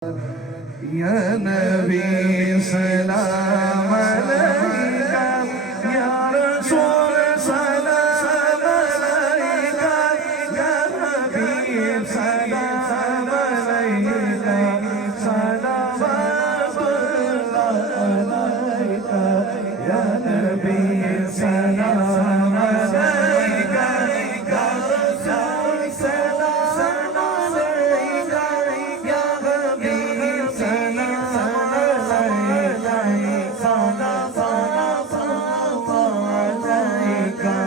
या नबी सलाम अलैका, या रसूल सलाम अलैका, या हबीब सलाम अलैका, सलावतुल्लाह अलैका, या नबी सलाम अलैका, या रसूल सलाम अलैका, या हबीब सलाम अलैका, सलावतुल्लाह अलैका,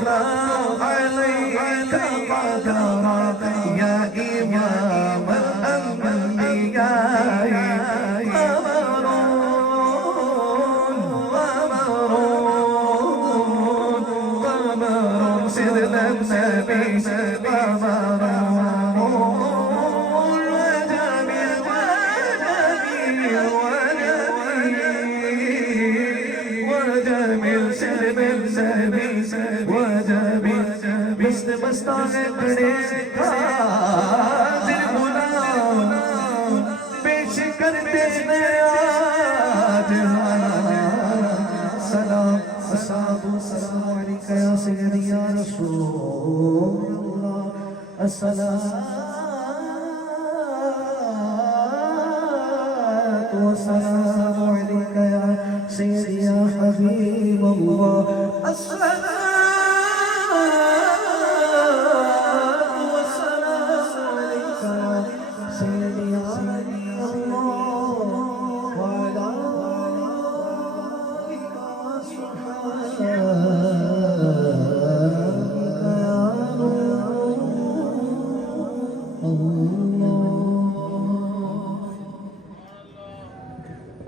ربنا عليك قدرا يا إمام الأنبياء قمر سيدنا النبي وجميل मस्ताने खड़े हाजिर गुलाम पेश करते आज सलाम अस्सलातु वस्सलामु अलैका या सय्यदी या रसूलल्लाह अस्सलातु वस्सलामु अलैका या सय्यदी या हबीबल्लाह अस्सलाम